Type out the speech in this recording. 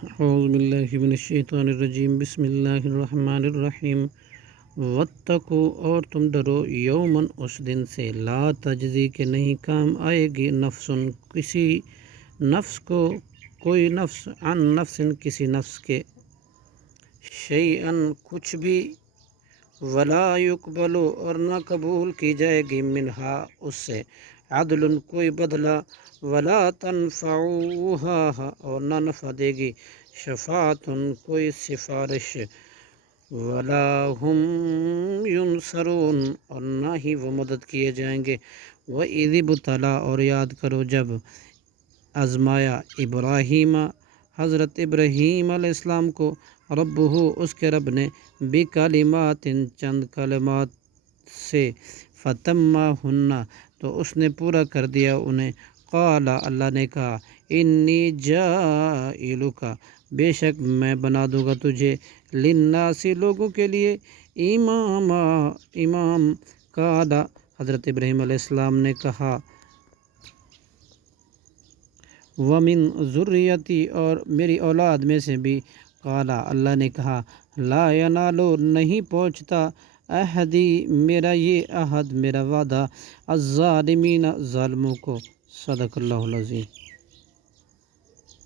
اعوذ باللہ من الشیطان الرجیم بسم اللہ الرحمن الرحیم واتقوا اور تم ڈرو یومن اس دن سے لا تجزی کے نہیں کام آئے گی نفس کسی نفس کو کوئی نفس عن نفس کسی نفس کے شیئن کچھ بھی ولا یقبل اور نہ قبول کی جائے گی منہا اس سے عدل کوئی بدلہ ولا تنفعوها اور نہ نفع دے گی شفاعت کوئی سفارش ولا هم ینصرون اور نہ ہی وہ مدد کیے جائیں گے وَإِذِ ابْتَلَىٰ اور یاد کرو جب آزمایا ابراہیم حضرت ابراہیم علیہ السلام کو ربہ اس کے رب نے بکلمات چند کلمات سے فتمہن تو اس نے پورا کر دیا انہیں قال اللہ نے کہا انی جاعلک بے شک میں بنا دوں گا تجھے للناس لوگوں کے لیے امام قال حضرت ابراہیم علیہ السلام نے کہا ومن ذریتی اور میری اولاد میں سے بھی قال اللہ نے کہا لا ینالو نہیں پہنچتا عہدی میرا یہ عہد میرا وعدہ الظالمین ظالموں کو صدق اللہ العظیم